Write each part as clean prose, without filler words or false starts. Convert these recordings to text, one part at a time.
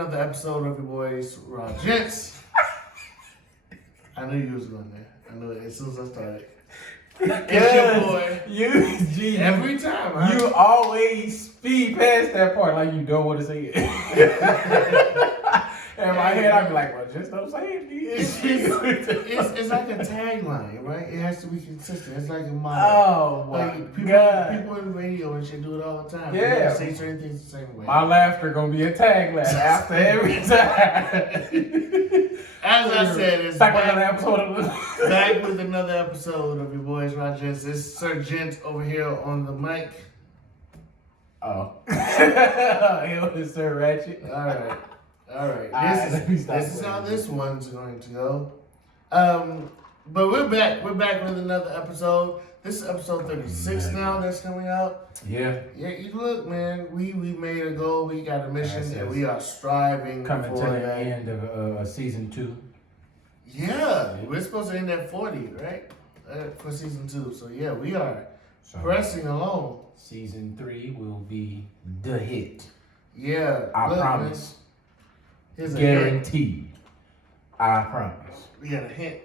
another episode of your boys, RaGents. I knew you was going there. I knew it as soon as I started. It's your boy. Every time. You always speed past that part like you don't want to say it. In my head, I'd be like, well, just don't say it. It's like a tagline, right? It has to be consistent. It's like a motto. Oh, my like God. People in radio and shit do it all the time. Yeah. They say certain things the same way. My laughter going to be a tagline after every time. As I said, it's back with another episode of back with another episode of your boys, RaGents. It's Sir Gent over here on the mic. Oh. It was Sir Ratchet. All right. This is how this one's going to go. But we're back. We're back with another episode. This is episode 36 now that's coming out. Yeah. Yeah, you look, man. We made a goal. We got a mission, and we are striving coming for to the that. end of season 2. Yeah, we're supposed to end at 40, right? For season 2. So yeah, we are pressing along. Season 3 will be the hit. Yeah, I promise. Guaranteed. I promise. We got a hint.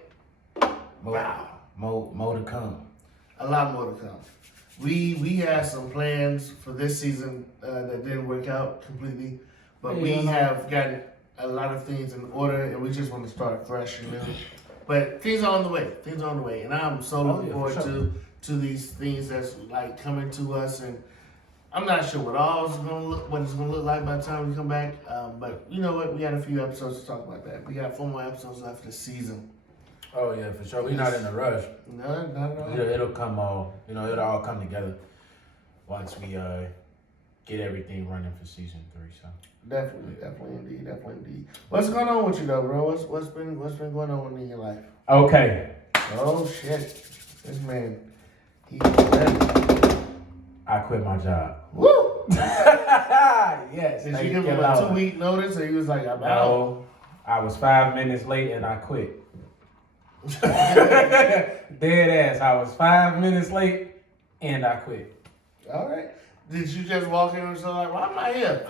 Wow. More to come. A lot more to come. We had some plans for this season that didn't work out completely, but we have gotten a lot of things in order, and we just want to start fresh and new. But things are on the way. And I'm so looking forward to these things that's like coming to us, and I'm not sure what it's gonna look like by the time we come back. But you know what? We got a few episodes to talk about that. We got 4 more episodes left this season. Oh yeah, for sure. We're not in a rush. No, not at all. It'll come all. It'll all come together once we get everything running for season 3. So definitely indeed. What's going on with you though, bro? What's been going on in your life? Okay. Oh shit, this man, he's ready. I quit my job. Woo! Yes. Did you give him a 2-week notice, or he was like, I'm out? No, I was 5 minutes late and I quit. Dead ass. I was 5 minutes late and I quit. All right. Did you just walk in and say like, "Why am I here?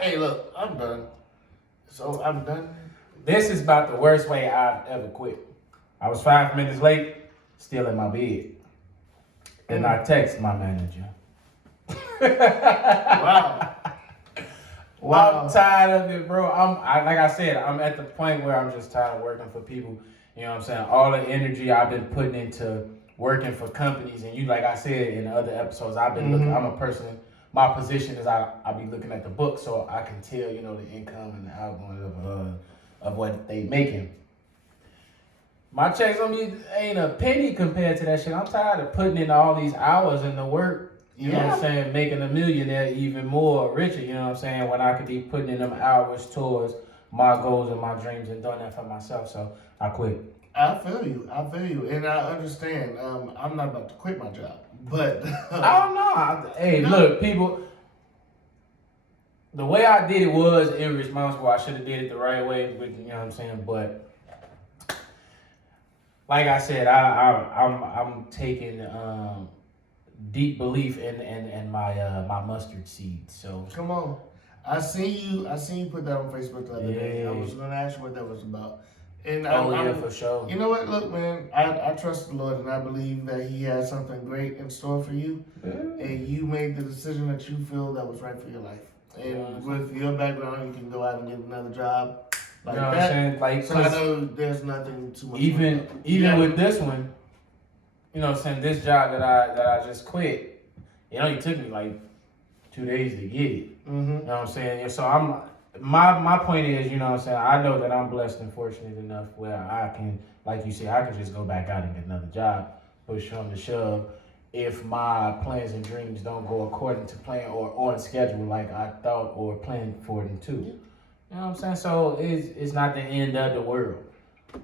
Hey, look, I'm done." So I'm done. This is about the worst way I've ever quit. I was 5 minutes late, still in my bed, and I text my manager. Wow. I'm tired of it, bro. Like I said, I'm at the point where I'm just tired of working for people. You know what I'm saying? All the energy I've been putting into working for companies, and like I said in the other episodes, I've been looking. I'm a person. My position is I be looking at the book, so I can tell the income and the outgoing of what they making. My checks on me ain't a penny compared to that shit. I'm tired of putting in all these hours in the work. You know what I'm saying? Making a millionaire even more richer. You know what I'm saying? When I could be putting in them hours towards my goals and my dreams and doing that for myself. So I quit. I feel you, and I understand. I'm not about to quit my job, but I don't know. Look, people. The way I did it was irresponsible. I should have did it the right way, you know what I'm saying. But like I said, I'm taking deep belief in my mustard seed. So come on, I seen you put that on Facebook the other day. I was gonna ask you what that was about. And for sure. You know what? Look, man, I trust the Lord, and I believe that He has something great in store for you. And you made the decision that you feel that was right for your life. And with your background, you can go out and get another job like that. What I'm saying? Like, so I know there's nothing too much. Even with this one, you know what I'm saying, this job that I just quit, it only took me like 2 days to get it. Mm-hmm. You know what I'm saying? So my point is, you know what I'm saying, I know that I'm blessed and fortunate enough where I can, like you said, I can just go back out and get another job, push from the shove, if my plans and dreams don't go according to plan or on schedule like I thought or planned for them to. You know what I'm saying? So it's not the end of the world.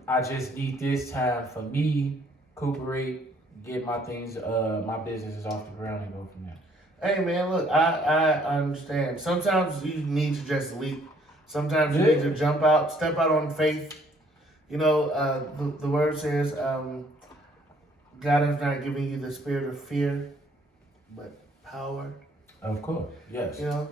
I just need this time for me, recuperate, get my things, my businesses off the ground and go from there. Hey man, look, I understand. Sometimes you need to just leap. Sometimes you need to jump out, step out on faith. You know, the word says, God has not given you the spirit of fear, but power. Of course, yes. You know,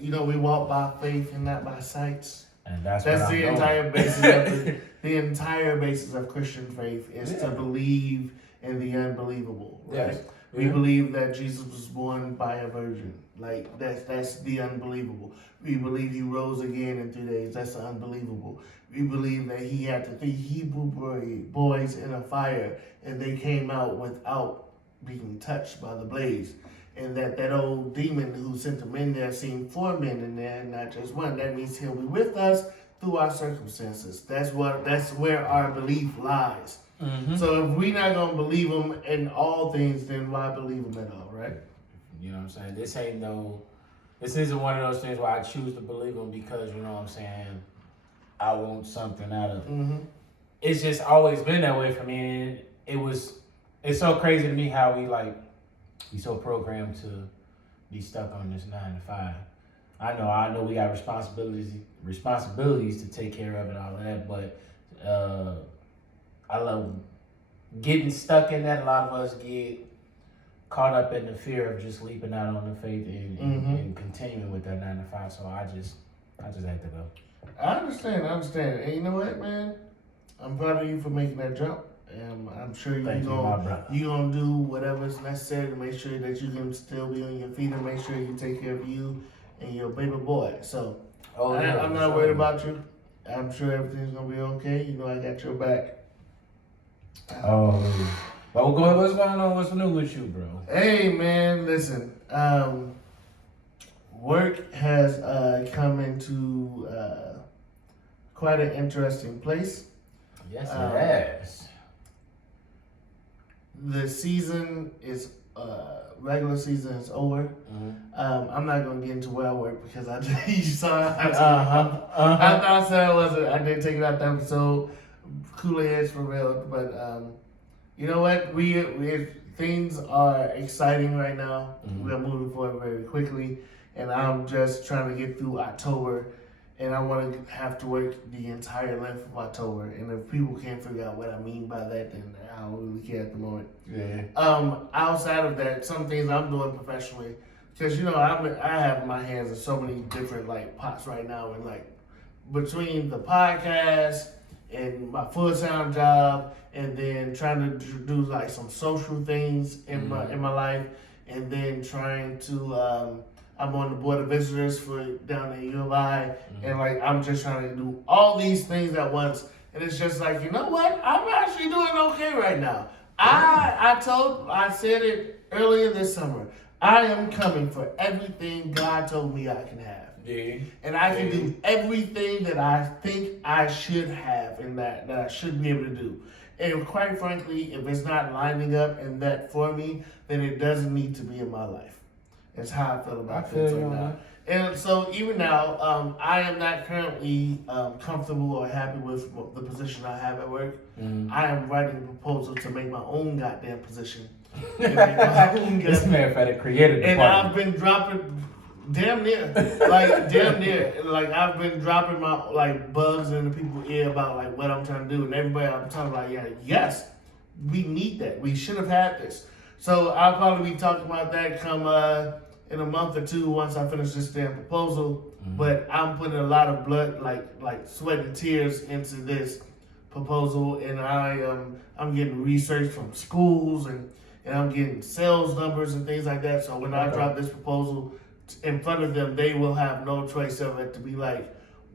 You know, we walk by faith and not by sights. And that's the entire basis of the entire basis of Christian faith is to believe in the unbelievable, right? Yes. We believe that Jesus was born by a virgin. Like that's the unbelievable. We believe he rose again in 3 days. That's the unbelievable. We believe that he had the 3 Hebrew boys in a fire and they came out without being touched by the blaze. And that old demon who sent them in there seen 4 men in there and not just one. That means he'll be with us through our circumstances. That's where our belief lies. Mm-hmm. So if we're not gonna believe him in all things, then why believe him at all, right? You know what I'm saying? This isn't one of those things where I choose to believe him because, you know what I'm saying, I want something out of it. Mm-hmm. It's just always been that way for me. And it's so crazy to me how we so programmed to be stuck on this 9 to 5. I know we got responsibilities to take care of and all of that, but I love getting stuck in that. A lot of us get caught up in the fear of just leaping out on the faith and continuing with that 9 to 5. So I just had to go. I understand. And you know what, man? I'm proud of you for making that jump. I'm sure you're gonna do whatever's necessary to make sure that you can still be on your feet and make sure you take care of you and your baby boy. So I'm not worried about you. I'm sure everything's gonna be okay. You know I got your back. Well, go ahead. What's going on? What's new with you, bro? Hey, man, listen. Work has come into quite an interesting place. Yes, it has. The season is regular season is over. Mm-hmm. I'm not gonna get into where I work because you saw. I thought I said I wasn't. I didn't take it out the episode. Kool-Aid's for real, but you know what? We things are exciting right now. Mm-hmm. We're moving forward very quickly, and I'm just trying to get through October. And I want to have to work the entire length of October. And if people can't figure out what I mean by that, then I don't really care at the moment. Yeah. Outside of that, some things I'm doing professionally, because you know I have my hands in so many different pots right now, and between the podcast and my full-time job, and then trying to do some social things in my life, and then trying to. I'm on the board of visitors for down at U of I, and I'm just trying to do all these things at once, and it's just you know what? I'm actually doing okay right now. I said it earlier this summer. I am coming for everything God told me I can have, and I can do everything that I think I should have, and that I should be able to do. And quite frankly, if it's not lining up and that for me, then it doesn't need to be in my life. That's how I feel about things right now. And so even now, I am not currently comfortable or happy with the position I have at work. I am writing a proposal to make my own goddamn position. This man for the creative department. And I've been dropping damn near. I've been dropping my bugs in the people's ear about what I'm trying to do, and everybody I'm talking about, yes, we need that. We should have had this. So I'll probably be talking about that come in a month or two once I finish this damn proposal. But I'm putting a lot of blood, like sweat and tears into this proposal, and I'm getting research from schools and I'm getting sales numbers and things like that. So when I drop this proposal in front of them, they will have no choice of it to be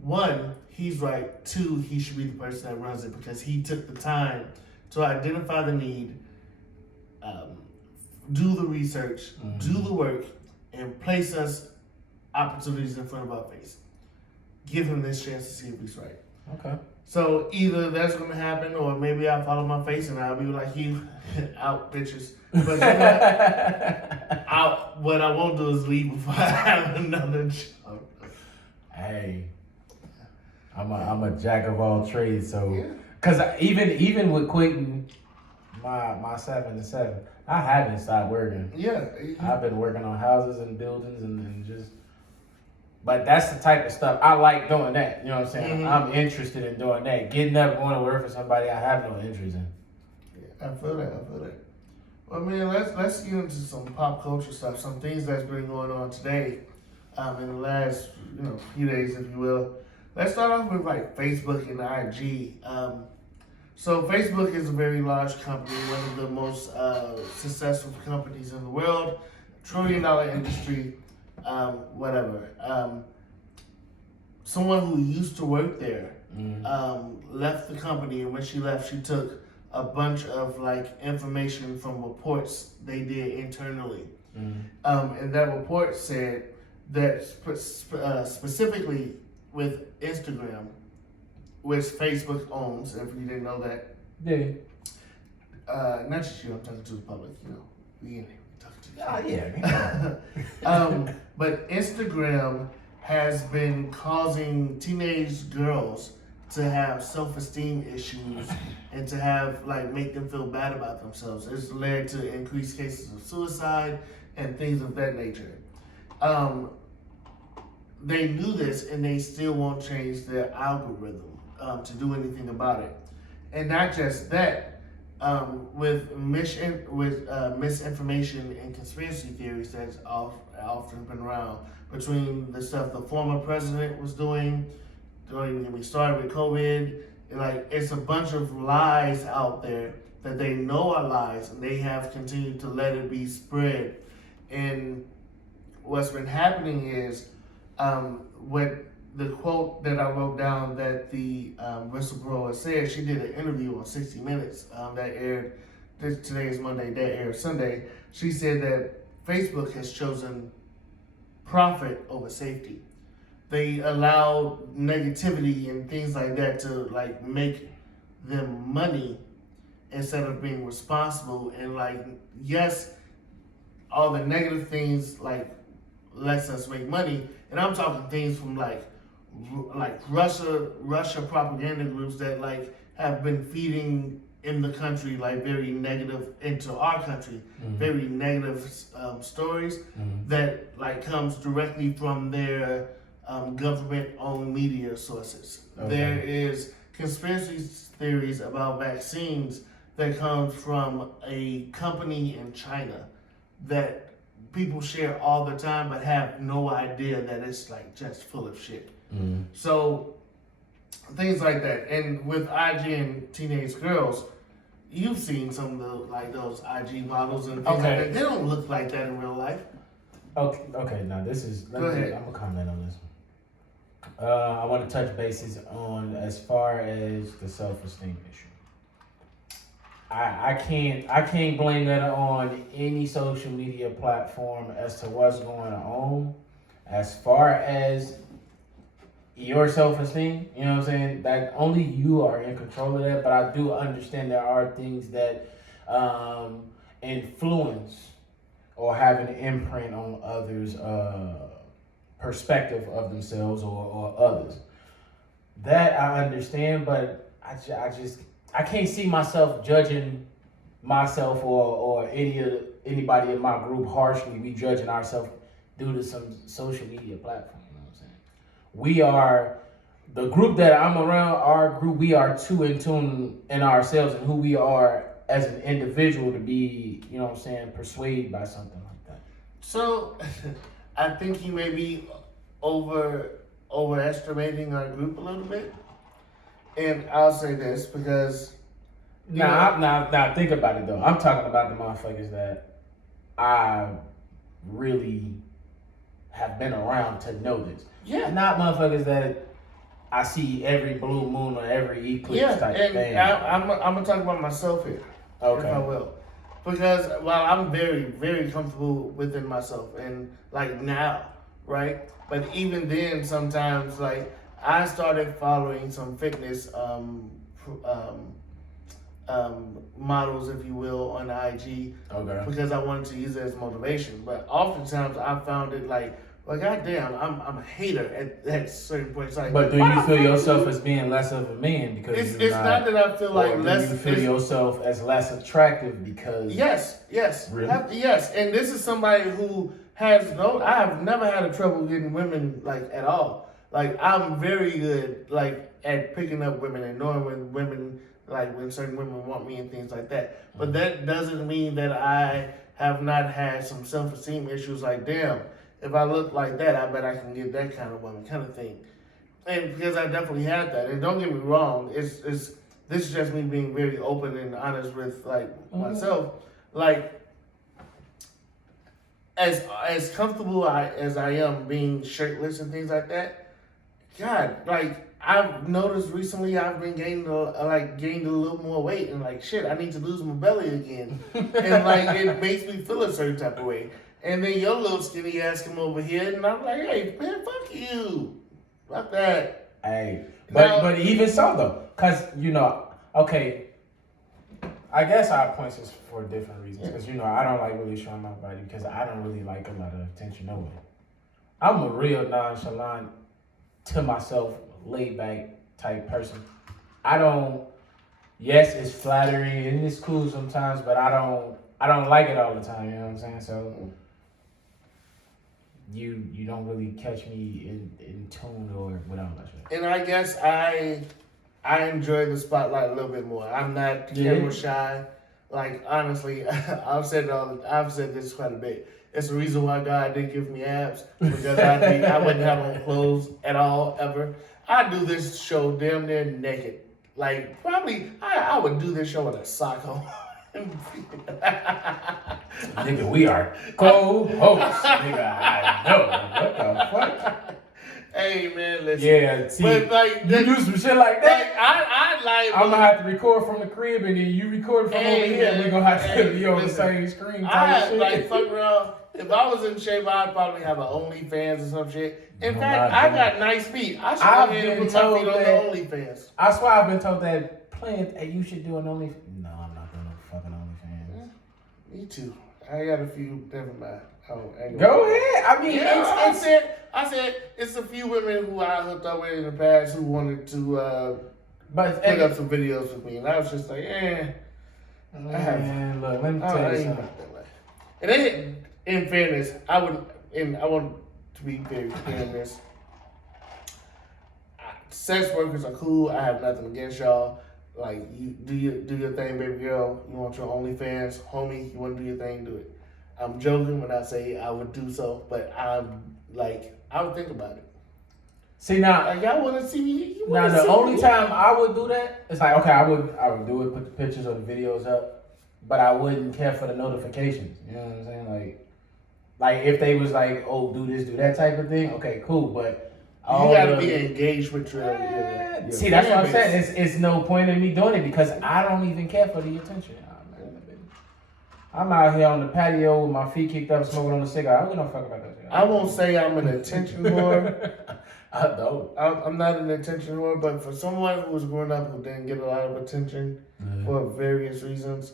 one, he's right. 2, he should be the person that runs it because he took the time to identify the need, do the research, do the work, and place us opportunities in front of our face. Give him this chance to see if he's right. Okay. So either that's going to happen, or maybe I'll follow my face and I'll be like you, out bitches. But what I won't do is leave before I have another job. Hey, I'm a jack of all trades, so because even with quitting my 7 to 7. I haven't stopped working. Yeah. I've been working on houses and buildings and just, but that's the type of stuff I like doing that. You know what I'm saying? I'm interested in doing that. Getting up, going to work for somebody I have no interest in. Yeah, I feel that. Well, man, let's get into some pop culture stuff, some things that's been going on today. in the last few days, if you will. Let's start off with like Facebook and IG. So Facebook is a very large company, one of the most successful companies in the world, $1 trillion industry, whatever. Someone who used to work there left the company, and when she left, she took a bunch of like information from reports they did internally. And that report said that specifically with Instagram, which Facebook owns, if you didn't know that. Yeah. Not just you, I'm talking to the public, we in here talking to you. Yeah. But Instagram has been causing teenage girls to have self-esteem issues and to have make them feel bad about themselves. It's led to increased cases of suicide and things of that nature. They knew this and they still won't change their algorithm to do anything about it. And not just that, with misinformation and conspiracy theories that's often been around between the stuff the former president was doing when we started with COVID. It's a bunch of lies out there that they know are lies, and they have continued to let it be spread. And what's been happening is what the quote that I wrote down that the whistleblower said. She did an interview on 60 Minutes that aired. Today is Monday. That aired Sunday. She said that Facebook has chosen profit over safety. They allow negativity and things like that to make them money instead of being responsible. And yes, all the negative things lets us make money. And I'm talking things from Russia propaganda groups that have been feeding in the country very negative into our country, very negative stories that comes directly from their government-owned media sources. Okay. There is conspiracy theories about vaccines that comes from a company in China that people share all the time, but have no idea that it's just full of shit. So things like that. And with IG and teenage girls, you've seen some of the those IG models and things like that. They don't look like that in real life. Okay. Now this is. I'm gonna comment on this one. I want to touch bases on as far as the self-esteem issue. I can't blame that on any social media platform as to what's going on. As far as your self-esteem, you know what I'm saying? That only you are in control of that. But I do understand there are things that influence or have an imprint on others' perspective of themselves or others. That I understand, but I can't see myself judging myself or anybody in my group harshly. We judging ourselves due to some social media platform. You know what I'm saying? We are the group that I'm around. Our group, we are too in tune in ourselves and who we are as an individual to be, you know what I'm saying, persuaded by something like that. So, I think you may be overestimating our group a little bit. And I'll say this because now think about it though. I'm talking about the motherfuckers that I really have been around to know this. Yeah. Not motherfuckers that I see every blue moon or every eclipse type thing. I'm gonna talk about myself here. Okay. If I will. Because while I'm very, very comfortable within myself and now, right? But even then sometimes I started following some fitness models, if you will, on IG. Okay. Because I wanted to use it as motivation. But oftentimes I found it goddamn, I'm a hater at certain points. But do you feel yourself as being less of a man because it's not that I feel less? Do you feel yourself as less attractive because? Yes. Really? Yes, and this is somebody who I have never had a trouble getting women at all. I'm very good at picking up women and knowing when women when certain women want me and things like that. But that doesn't mean that I have not had some self-esteem issues. Damn, if I look like that, I bet I can get that kind of woman, kind of thing. And because I definitely had that, and don't get me wrong, it's this is just me being very open and honest with like myself. Like as comfortable as I am being shirtless and things like that, God, like I've noticed recently I've been gained a little more weight and like shit, I need to lose my belly again, and like it makes me feel a certain type of way. And then your little skinny ass come over here, and I'm like, hey man, fuck you. Fuck that. Hey, but even so though, cause okay, I guess our points is for different reasons. Cause I don't like really showing my body because I don't really like a lot of attention. No way. I'm a real nonchalant, to myself, laid back type person. I don't. Yes, it's flattering and it's cool sometimes, but I don't like it all the time. You know what I'm saying? So. You don't really catch me in tune or whatever that shit. And I guess I enjoy the spotlight a little bit more. I'm not camera shy. Like honestly, I've said this quite a bit. It's the reason why God didn't give me abs, because I wouldn't have on clothes at all ever. I do this show damn near naked. Like probably I would do this show with a sock on. Nigga, we are co-hosts. Nigga, I know. What the fuck? Hey man, listen. Yeah, see, but like you do some shit like that. Like, I'm gonna have to record from the crib and then you record from over here. And we're gonna have to be on the same screen. Like fuck around. If I was in shape, I'd probably have an OnlyFans or some shit. In fact, I got nice feet. I should go ahead and put my feet on the OnlyFans. I swear I've been told that hey, you should do an OnlyFans. No, I'm not doing no fucking OnlyFans. Me too. I got a few. Never mind. Go ahead. I mean, I said it's a few women who I hooked up with in the past who wanted to put up some videos with me, and I was just like, Man, look, let me tell you something. And then, in fairness, I want to be very clear in this. Sex workers are cool. I have nothing against y'all. Like, you do your thing, baby girl. You want your OnlyFans, homie? You want to do your thing? Do it. I'm joking when I say I would do so, but I would think about it. See now, like y'all want to see me. Now the only time I would do that, it's like okay, I would do it, put the pictures or the videos up, but I wouldn't care for the notifications. You know what I'm saying? Like if they was like, oh, do this, do that type of thing. Okay, cool, but you gotta be engaged with your see, that's what I'm saying. It's no point in me doing it because I don't even care for the attention. I'm out here on the patio with my feet kicked up, smoking on a cigar. I don't give no fuck about that. I won't say I'm an attention whore. I don't. I'm not an attention whore, but for someone who was growing up who didn't get a lot of attention for various reasons,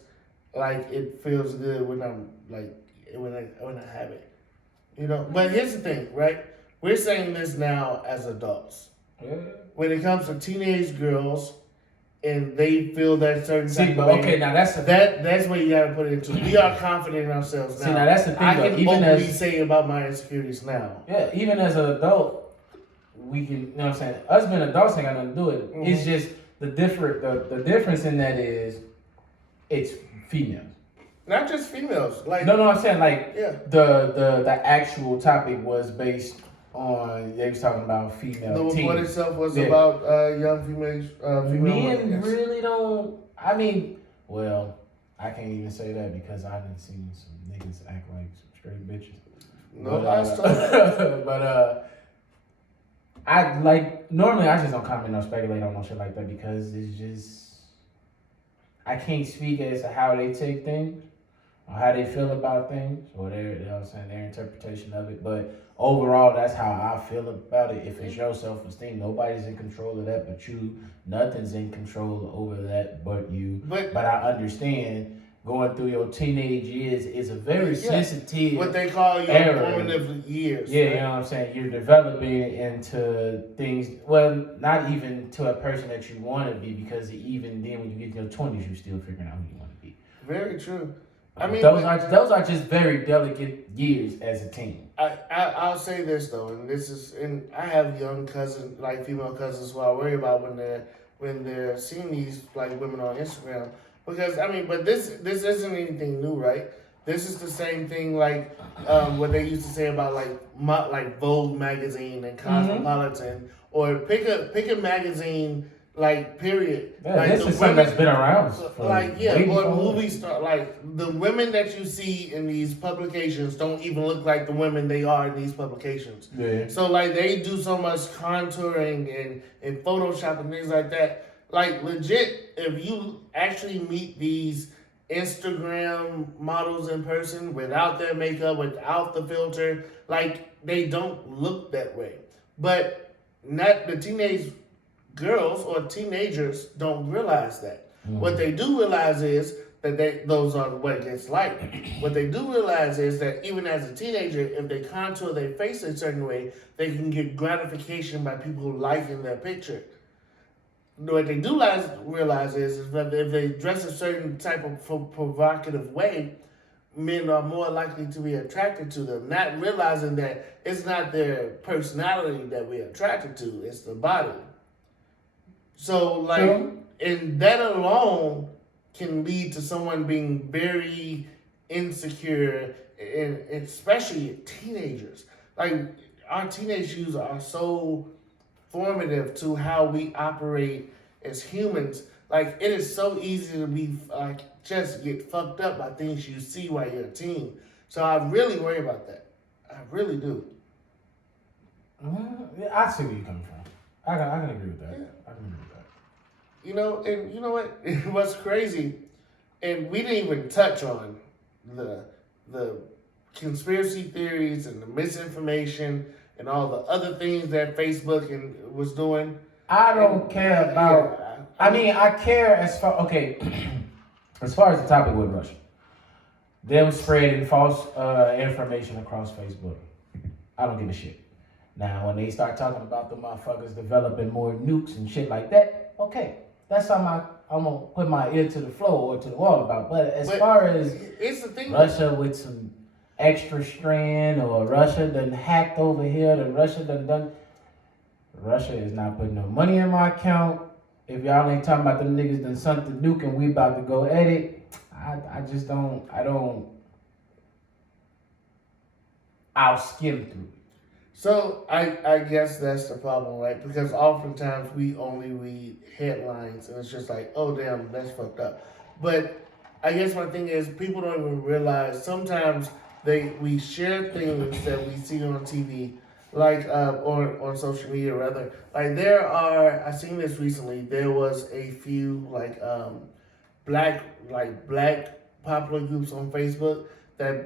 like it feels good when I'm like when I have it, But here's the thing, right? We're saying this now as adults. Yeah. When it comes to teenage girls, and they feel that certain type of way. Okay, now that's where you gotta put it into. We are confident in ourselves now. See, now that's the thing. I can openly say about my insecurities now. Yeah, even as an adult, we can. You know what I'm saying? Us being adults ain't got nothing to do with it. Mm-hmm. It's just the difference in that is, it's females. Not just females. Like no, I'm saying the actual topic was based on they was talking about female. The report itself was about young females. Men really don't. I mean, well, I can't even say that because I done seen some niggas act like some straight bitches. No, but I like normally I just don't comment or speculate on no shit like that because it's just I can't speak as to how they take things or how they feel about things or their interpretation of it, but overall, that's how I feel about it. If it's your self-esteem, nobody's in control of that but you. Nothing's in control over that but you. But I understand going through your teenage years is a very sensitive what they call your formative years. Yeah, right? You know what I'm saying? You're developing into things, well, not even to a person that you want to be because even then when you get to your 20s, you're still figuring out who you want to be. Very true. I mean, those are just very delicate years as a teen. I'll say this though, and I have young cousins, like female cousins, who I worry about when they're seeing these like women on Instagram, because I mean, but this isn't anything new, right? This is the same thing like what they used to say about like Vogue magazine and Cosmopolitan, or pick a magazine like period. Yeah, like this is something that's been around. Or movie star, like the women that you see in these publications don't even look like the women they are in these publications. Yeah. So like they do so much contouring and Photoshop and things like that. Like legit, if you actually meet these Instagram models in person without their makeup, without the filter, like they don't look that way. But not the teenage girls or teenagers don't realize that. What they do realize is that those are what it gets like. What they do realize is that even as a teenager, if they contour their face a certain way, they can get gratification by people liking their picture. What they do realize is that if they dress a certain type of provocative way, men are more likely to be attracted to them, not realizing that it's not their personality that we're attracted to, it's the body. So, like, and that alone can lead to someone being very insecure, and especially teenagers. Like, our teenage years are so formative to how we operate as humans. Like, it is so easy to be like just get fucked up by things you see while you're a teen. So I really worry about that. I really do. I see where you're coming from. I can agree with that. Yeah. I can agree with that. You know, and you know what? What's crazy, and we didn't even touch on the conspiracy theories and the misinformation and all the other things that Facebook was doing. I don't care about. Yeah, I mean, I care as far as far as the topic with Russia. Them spreading false information across Facebook. I don't give a shit. Now, when they start talking about the motherfuckers developing more nukes and shit like that, okay, that's something I'm gonna put my ear to the floor or to the wall about. But as far as it's the thing Russia with some extra strand, or Russia done hacked over here, then Russia done. Russia is not putting no money in my account. If y'all ain't talking about them niggas done sunk the nuke and we about to go at it, I'll skim through. So I guess that's the problem, right? Because oftentimes we only read headlines and it's just like, oh damn, that's fucked up. But I guess my thing is people don't even realize sometimes we share things that we see on TV, like or on social media rather. Like I seen this recently. There was a few black popular groups on Facebook that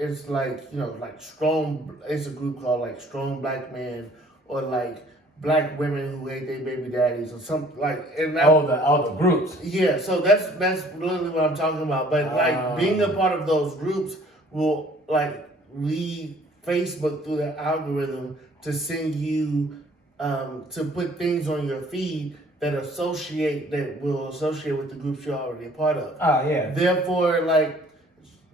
it's like, you know, like strong. It's a group called like Strong Black Men, or like black women who hate their baby daddies, or something like. And all the groups. Yeah, so that's literally what I'm talking about. But like being a part of those groups will like lead Facebook through the algorithm to send you to put things on your feed that will associate with the groups you're already a part of. Oh yeah. Therefore, like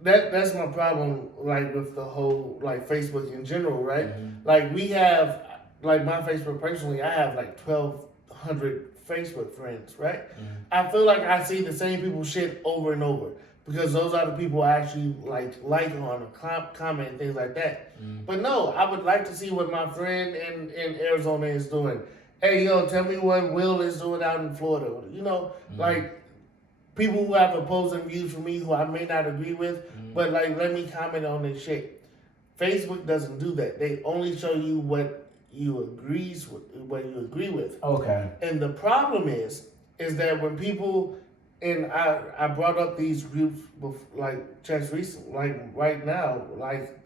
that's my problem, like with the whole like Facebook in general, right? Mm-hmm. Like we have like my Facebook personally, I have like 1,200 Facebook friends, right? Mm-hmm. I feel like I see the same people shit over and over because those are the people I actually like on or comment and things like that. Mm-hmm. But no, I would like to see what my friend in Arizona is doing. Hey, yo, tell me what Will is doing out in Florida. You know, like people who have opposing views from me who I may not agree with, but like let me comment on this shit. Facebook doesn't do that. They only show you what you agree with. Okay. And the problem is that when people, and I brought up these groups like just recently, like right now, like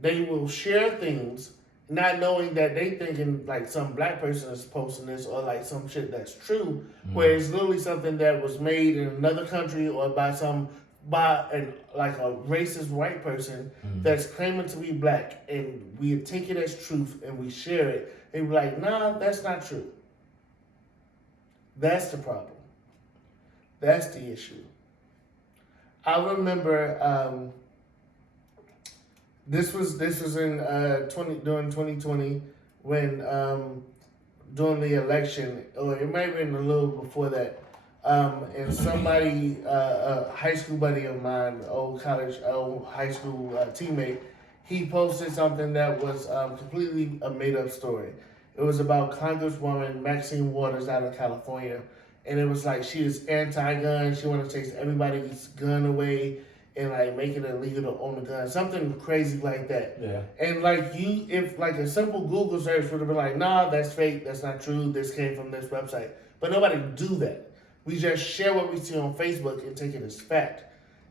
they will share things not knowing that they thinking like some black person is posting this or like some shit that's true, where it's literally something that was made in another country or by like a racist white person that's claiming to be black, and we take it as truth and we share it and we're like, nah, that's not true. That's the problem. That's the issue. I remember this was in during 2020 when during the election, or it might have been a little before that. And somebody, a high school buddy of mine, old high school teammate, he posted something that was completely a made up story. It was about Congresswoman Maxine Waters out of California, and it was like she is anti-gun. She want to take everybody's gun away and like make it illegal to own a gun, something crazy like that. Yeah. And like if like a simple Google search would have been like, nah, that's fake, that's not true. This came from this website, but nobody do that. We just share what we see on Facebook and take it as fact.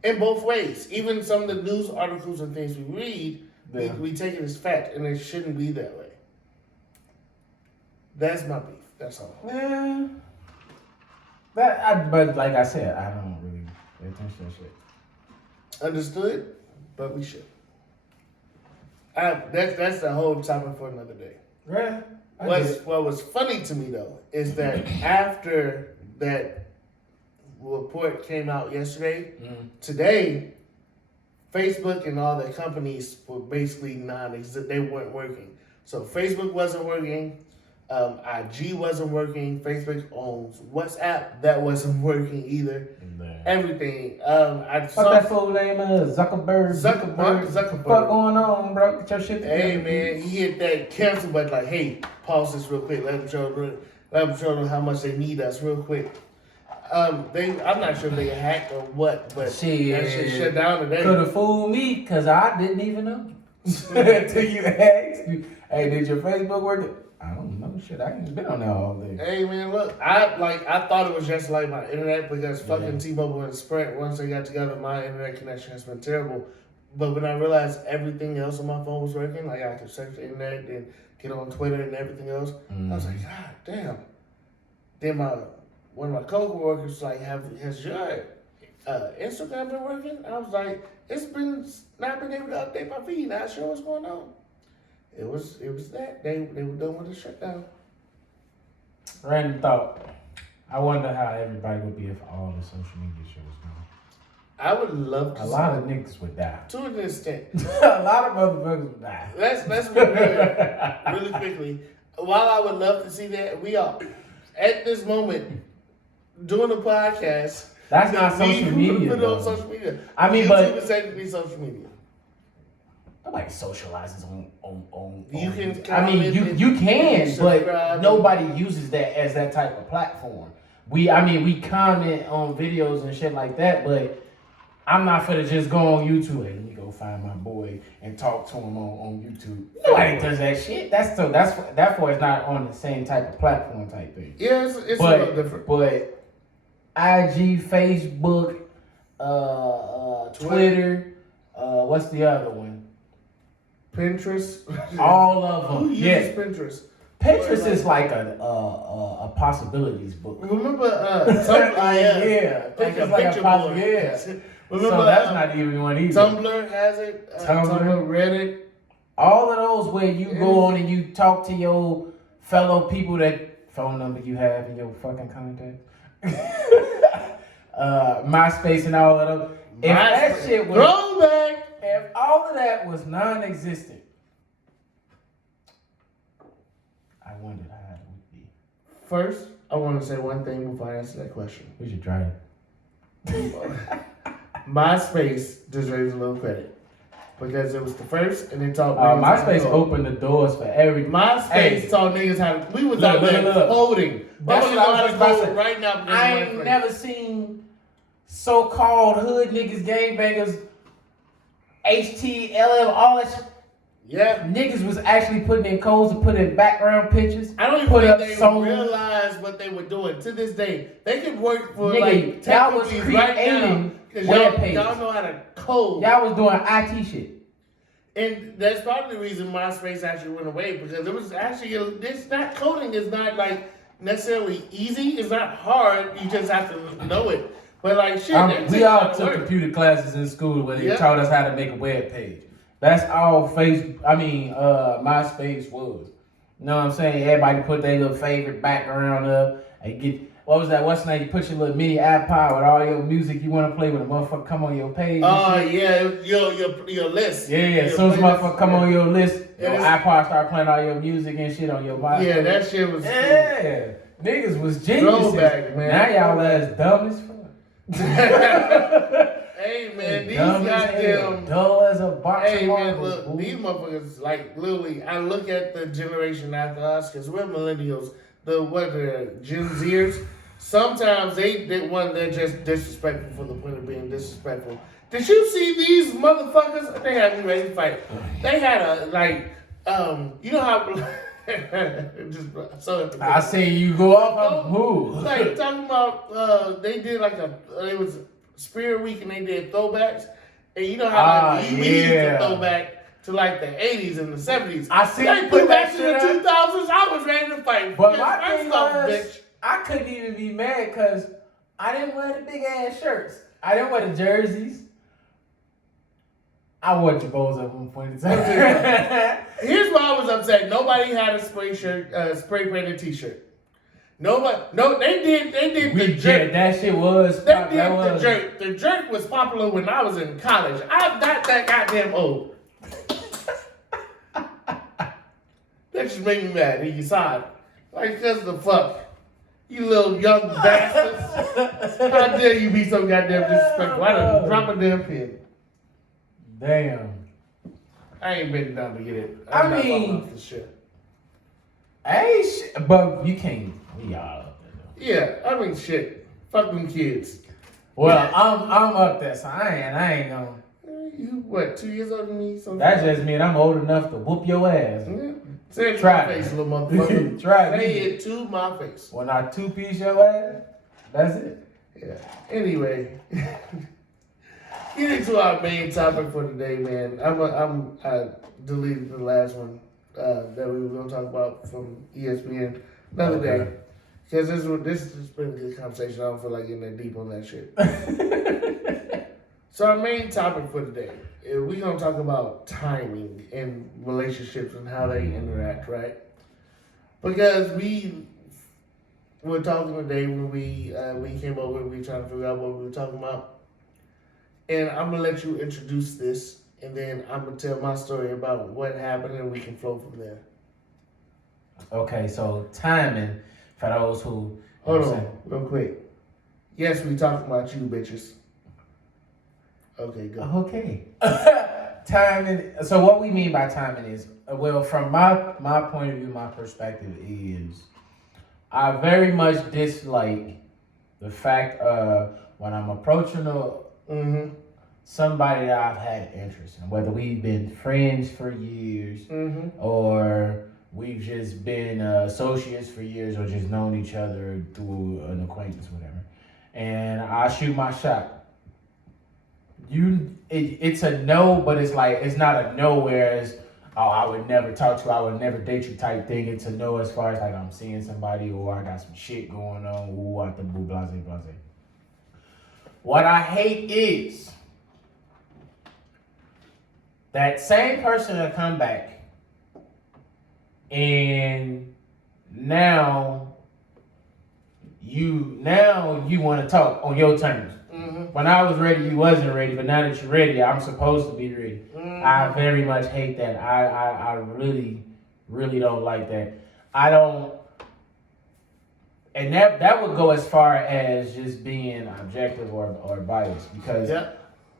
In both ways, even some of the news articles and things we read, we take it as fact, and it shouldn't be that way. That's my beef. That's all. Yeah. But like I said, I don't really pay attention to that shit. Understood, but we should. That's the whole topic for another day. Right. What was funny to me though is that after that report came out yesterday, today, Facebook and all the companies were basically non-existent. They weren't working. So Facebook wasn't working. IG wasn't working. Facebook owns WhatsApp. That wasn't working either. Man. Everything. What's that fool name? Zuckerberg. What going on, bro? Get your shit together. Hey man, he hit that cancel button like, hey, pause this real quick. Let them show them how much they need us real quick. I'm not sure if they hacked or what, but that shit shut down today. Could have fooled me because I didn't even know. Until you asked me, hey, did your Facebook work? I don't know. Shit, I ain't been on there all day. Hey man, look, I thought it was just like my internet because fucking T-Mobile and Sprint, once they got together, my internet connection has been terrible. But when I realized everything else on my phone was working, like I could search the internet and get on Twitter and everything else, I was like, God damn. Then one of my co-workers was like, has your Instagram been working? I was like, it's been not been able to update my feed. Not sure what's going on. It was that they were done with the shutdown. Random thought. I wonder how everybody would be if all the social media shows gone. I would love to. A lot of niggas would die. To an extent. A lot of motherfuckers would die. Let's be real, really quickly. While I would love to see that, we are at this moment doing a podcast. That's not social media. Put it on social media. I mean, YouTube is technically social media. Nobody socializes on. You can. I mean, you can, but nobody uses that as that type of platform. We comment on videos and shit like that, but I'm not finna just go on YouTube. Hey, let me go find my boy and talk to him on YouTube. Nobody does that shit. Therefore it's not on the same type of platform type thing. Yeah, it's a little different. But IG, Facebook, Twitter, what's the other one? Pinterest. All of them. Who uses Pinterest? Pinterest is like a possibilities book. Remember Tumblr? Yeah. Like like picture board. Yeah. Remember, so that's not even one either. Tumblr has it. Tumblr, Reddit. All of those where you go on and you talk to your fellow people that phone number you have in your fucking contacts. MySpace and all of those. If that shit was throwback. If all of that was non-existent, I wondered how it would be. First, I want to say one thing before I answer that question. We should try it. MySpace deserves a little credit because it was the first, and it taught MySpace opened the doors for every. MySpace taught niggas how to. We was out there coding. That's what I was about to say. Right now. I ain't never seen so-called hood niggas, gangbangers, HTLM, all that shit. Yeah. Niggas was actually putting in codes and putting in background pictures. I don't even think they realized what they were doing. To this day, they could work for like tech was companies right now because y'all know how to code. Y'all was doing IT shit. And that's part of the reason MySpace actually went away because it was actually it's not coding is not like necessarily easy. It's not hard. You just have to know it. But like shit, we all took computer classes in school where they taught us how to make a web page. That's all MySpace was. You know what I'm saying? Everybody put their little favorite background up and get, what was that? What's the name? You put your little mini iPod with all your music you want to play with a motherfucker come on your page. Oh, yeah, your list. Yeah, as soon as motherfucker come on your list, your iPod start playing all your music and shit on your body. Yeah, that shit was yeah. Niggas was geniuses. Throwback, man. Now y'all ass dumb as fuck. Hey man, these Dumb as hell. goddamn. Dull as a box Hey of man, marbles, look, boo. these motherfuckers like literally. I look at the generation after us because we're millennials. The Gen Zers. Sometimes they're just disrespectful for the point of being disrespectful. Did you see these motherfuckers? They had me ready to fight. They had you know how. I seen you go off on who? Like talking about they did it was Spirit Week and they did throwbacks, and you know how we used to throwback to like the 80s and the 70s. I seen they you put put back that to the shit 2000s. I was ready to fight. But Because my thing was, bitch. I couldn't even be mad because I didn't wear the big ass shirts. I didn't wear the jerseys. I wore Jabos at one point in time. Here's why I was upset. Nobody had a spray painted T-shirt. They did the jerk. That shit was. They did the jerk. The jerk was popular when I was in college. I'm not that goddamn old. That just made me mad. You side. Like, just the fuck. You little young bastards. How dare you be so goddamn disrespectful? I done drop a damn pin. Damn. I ain't been down to get it. I not mean, falling off this shit. Hey, but you can't. We all up there Yeah, I mean, shit. Fuck them kids. though. Well, I'm up there, so I ain't gonna. You what? 2 years older than me? Something That just mean I'm old enough to whoop your ass. Yeah. Say it to Try my it. face, little motherfucker. Try Say it. it to my face. When I 2-piece your ass, that's it. Yeah. Anyway, getting to our main topic for today, man. I deleted the last one that we were gonna talk about from ESPN another day because this has been a good conversation. I don't feel like getting that deep on that shit. So our main topic for today, we're gonna talk about timing in relationships and how they interact, right? Because we were talking today when we came over and we were trying to figure out what we were talking about. And I'm gonna let you introduce this, and then I'm gonna tell my story about what happened, and we can flow from there. Okay, so timing for those who. Hold on, real quick. Yes, we talking about you, bitches. Okay, go. Okay. Timing. So what we mean by timing is, well, from my point of view, my perspective is, I very much dislike the fact of when I'm approaching somebody that I've had interest in, whether we've been friends for years or we've just been associates for years or just known each other through an acquaintance, whatever. And I shoot my shot. It's a no, but it's like it's not a no. Whereas, I would never talk to you, I would never date you type thing. It's a no as far as like I'm seeing somebody or I got some shit going on. Ooh, I the boo, blase, blase. What I hate is that same person will come back and now you want to talk on your terms. When I was ready, you wasn't ready, but now that you're ready, I'm supposed to be ready. I very much hate that. I really, really don't like that. I don't, and that would go as far as just being objective or biased, because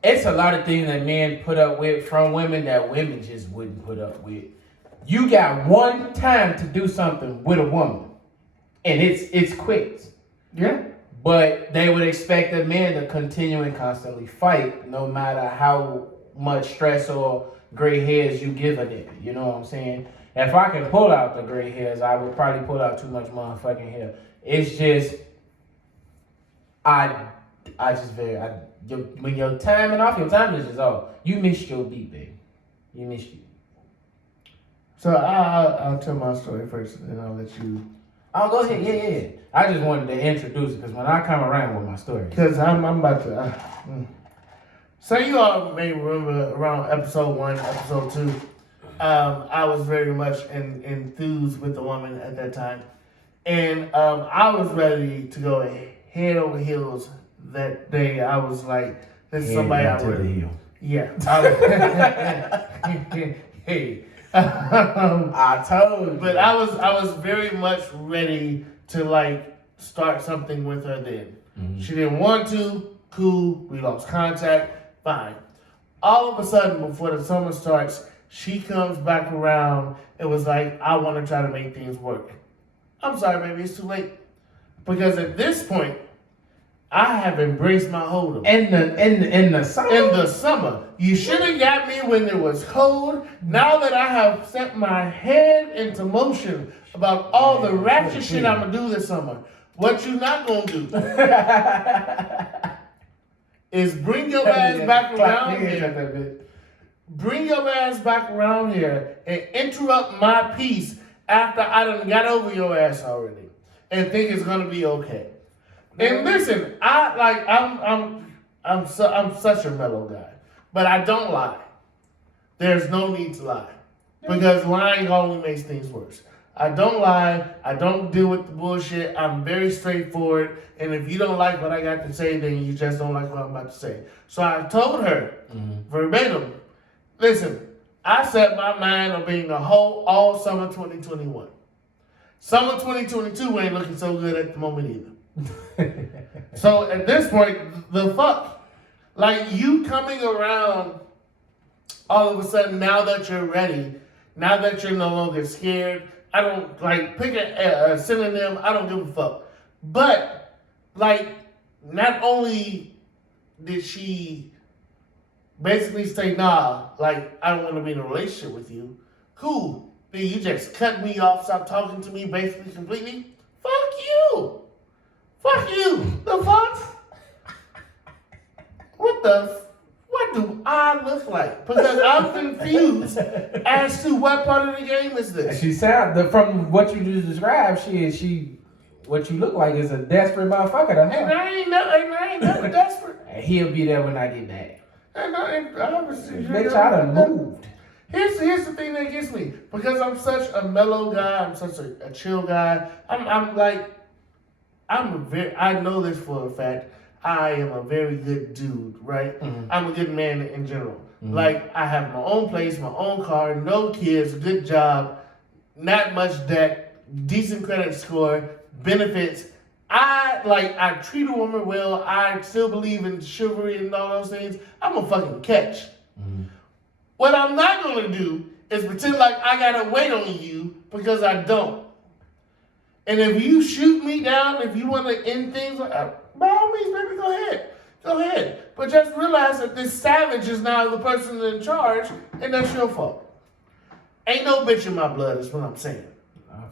it's a lot of things that men put up with from women that women just wouldn't put up with. You got one time to do something with a woman, and it's quick. Yeah. But they would expect a man to continue and constantly fight, no matter how much stress or gray hairs you give a nigga. You know what I'm saying? If I can pull out the gray hairs, I would probably pull out too much motherfucking hair. It's just, when your timing off, your timing is just off. You missed your beat, baby. You missed it. So I'll tell my story first, and then I'll let you. Oh, go ahead. Yeah. I just wanted to introduce it because when I come around with my story. Because I'm about to. So you all may remember around episode 1, episode 2, I was very much enthused with the woman at that time. And I was ready to go head over heels that day. I was like, this is somebody I would. Yeah. Hey. I told you. But I was very much ready to like start something with her then. She didn't want to, cool, we lost contact, fine. All of a sudden, before the summer starts, she comes back around and was like, I want to try to make things work. I'm sorry, baby, it's too late. Because at this point, I have embraced my hold up. In the summer? In the summer. You should have got me when it was cold. Now that I have set my head into motion about all the ratchet shit I'm going to do this summer, what you not going to do is bring your ass back around here. Bring your ass back around here and interrupt my peace after I done got over your ass already and think it's going to be okay. And listen, I'm such a mellow guy, but I don't lie. There's no need to lie because lying only makes things worse. I don't lie. I don't deal with the bullshit. I'm very straightforward. And if you don't like what I got to say, then you just don't like what I'm about to say. So I told her verbatim, listen, I set my mind on being a hoe all summer 2021. Summer 2022 ain't looking so good at the moment either. So at this point, the fuck? Like you coming around all of a sudden now that you're ready, now that you're no longer scared, I don't like pick a synonym, I don't give a fuck. But like not only did she basically say, nah, like I don't want to be in a relationship with you, cool. Then you just cut me off, stop talking to me basically completely. Fuck you. Fuck you! The fuck? What do I look like? Because I'm confused as to what part of the game is this. She from what you just described, she what you look like is a desperate motherfucker to have. And I ain't never desperate. And he'll be there when I get back. Bitch, I done moved. Here's the thing that gets me. Because I'm such a mellow guy, I'm such a chill guy, I know this for a fact. I am a very good dude, right? Mm-hmm. I'm a good man in general. Mm-hmm. Like, I have my own place, my own car, no kids, good job, not much debt, decent credit score, benefits. I treat a woman well. I still believe in chivalry and all those things. I'm a fucking catch. Mm-hmm. What I'm not going to do is pretend like I got to wait on you because I don't. And if you shoot me down, if you want to end things, by all means, baby, go ahead. Go ahead. But just realize that this savage is now the person in charge, and that's your fault. Ain't no bitch in my blood, is what I'm saying.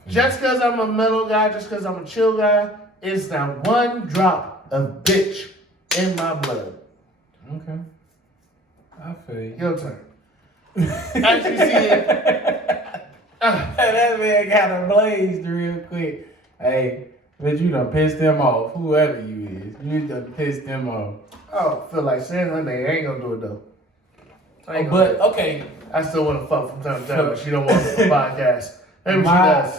Just because I'm a mellow guy, just because I'm a chill guy, it's not one drop of bitch in my blood. Okay. I feel you. Your turn. As you see it. That man got a blazed real quick. Hey, but you done pissed them off. Whoever you is. You done pissed them off. Oh, feel like saying her name. I ain't gonna do it though. Okay. I still want to fuck from time to time, but she don't want to for podcast. Maybe she does.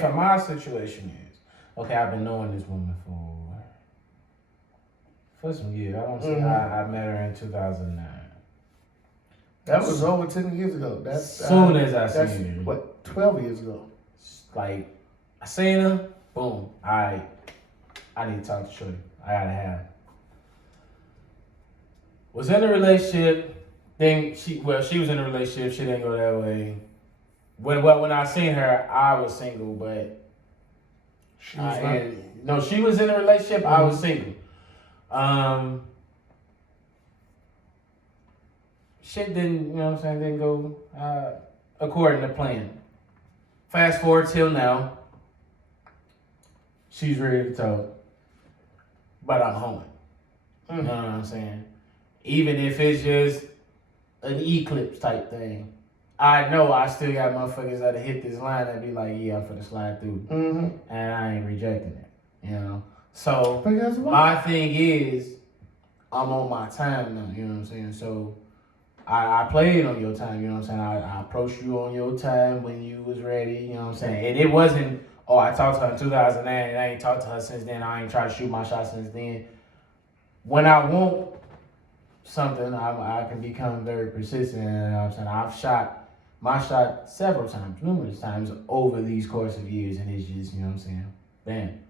For my situation is, I've been knowing this woman for some years. I don't say I met her in 2009. That was over 10 years ago. That's soon as I seen her. What, 12 years ago? Like, I seen her, boom. I need to talk to Shorty. I gotta have her. Was in a relationship. She was in a relationship. She didn't go that way. When I seen her, I was single, but she was not. No, she was in a relationship. Mm-hmm. I was single. Shit didn't go according to plan. Fast forward till now, she's ready to talk, but I'm home. You know what I'm saying? Even if it's just an eclipse type thing, I know I still got motherfuckers that hit this line that be like, yeah, I'm finna slide through. Mm-hmm. And I ain't rejecting it, you know? So, my thing is, I'm on my time now, you know what I'm saying? So, I played on your time, you know what I'm saying? I approached you on your time when you was ready, you know what I'm saying? And it wasn't, I talked to her in 2009 and I ain't talked to her since then. I ain't tried to shoot my shot since then. When I want something, I can become very persistent, you know what I'm saying? I've shot my shot several times, numerous times over these course of years, and it's just, you know what I'm saying? Bam.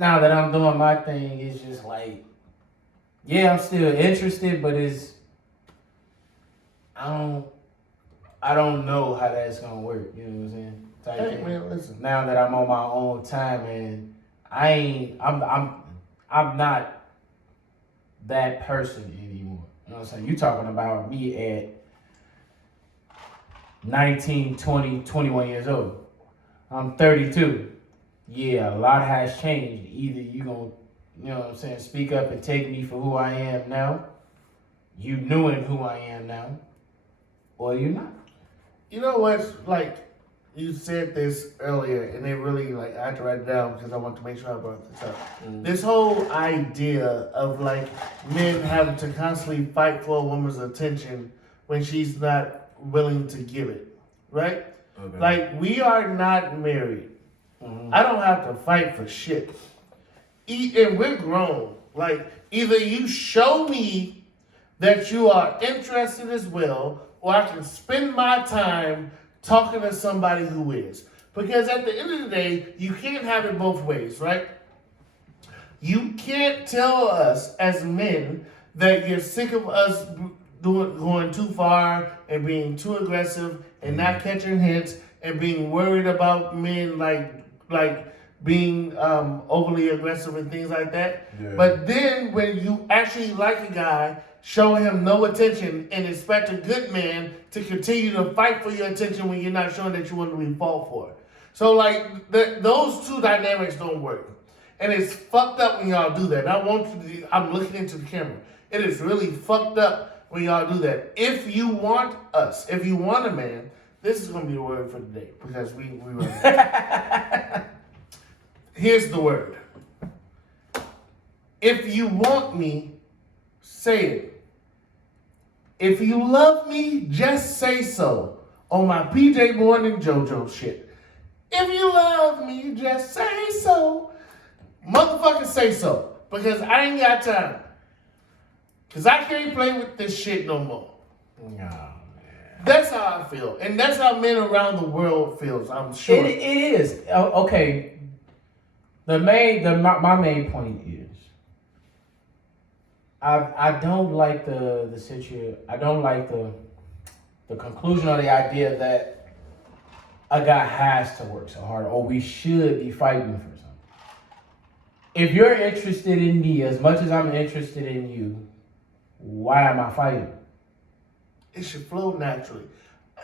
Now that I'm doing my thing, it's just like, yeah, I'm still interested, but I don't know how that's gonna work. You know what I'm saying? Type Hey thing. man, listen. Now that I'm on my own time, and I'm not that person anymore. You know what I'm saying? You talking about me at 19, 20, 21 years old. I'm 32. Yeah, a lot has changed. Either you gonna, you know what I'm saying, speak up and take me for who I am now, you knowing who I am now, or you not. You know what's like? You said this earlier, and it really like I had to write it down because I want to make sure I brought this up. This whole idea of like men having to constantly fight for a woman's attention when she's not willing to give it, right? Okay. Like we are not married. I don't have to fight for shit. And we're grown. Like either you show me that you are interested as well, or I can spend my time talking to somebody who is. Because at the end of the day, you can't have it both ways, right? You can't tell us as men that you're sick of us going too far and being too aggressive and not catching hints and being worried about men like being overly aggressive and things like that. Yeah. But then when you actually like a guy, show him no attention and expect a good man to continue to fight for your attention when you're not showing that you want to be fought for. So like those two dynamics don't work. And it's fucked up when y'all do that. And I'm looking into the camera. It is really fucked up when y'all do that. If you want if you want a man, this is going to be the word for the day because we were. Here's the word. If you want me, say it. If you love me, just say so. On my PJ Morton and JoJo shit. If you love me, just say so. Motherfucker, say so. Because I ain't got time. Because I can't play with this shit no more. No. That's how I feel. And that's how men around the world feels, I'm sure. It is. Okay. My main point is I don't like the situation. I don't like the conclusion or the idea that a guy has to work so hard or we should be fighting for something. If you're interested in me as much as I'm interested in you, why am I fighting? It should flow naturally.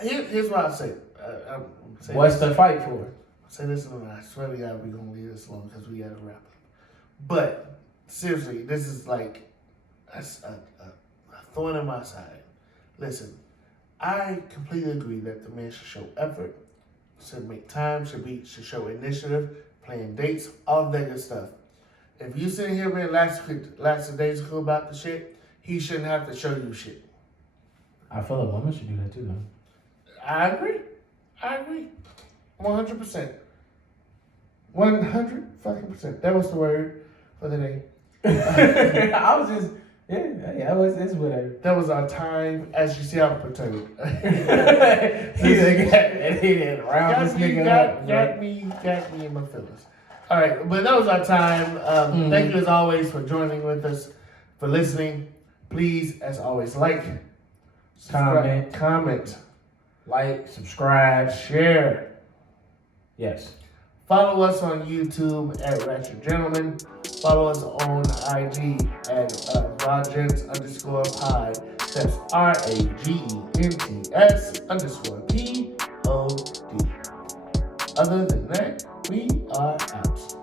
Here's what I say. What's the fight for? Say this, and I swear to God, we're going to leave this alone because we got to wrap up. But seriously, this is like a thorn in my side. Listen, I completely agree that the man should show effort, should make time, should show initiative, plan dates, all that good stuff. If you sitting here being lackadaisical about the shit, he shouldn't have to show you shit. I feel like women should do that too, though. I agree. 100%. 100%. That was the word for the day. I was just, it's whatever. That was our time. As you see, I'm perturbed. He didn't round this nigga up. Got me in my feelings. All right, but that was our time. Thank you as always for joining with us, for listening. Please, as always, comment, like, subscribe, share. Yes. Follow us on YouTube at Ratchet Gentlemen. Follow us on IG at RaGents_pod. That's RAGENTS_POD. Other than that, we are out.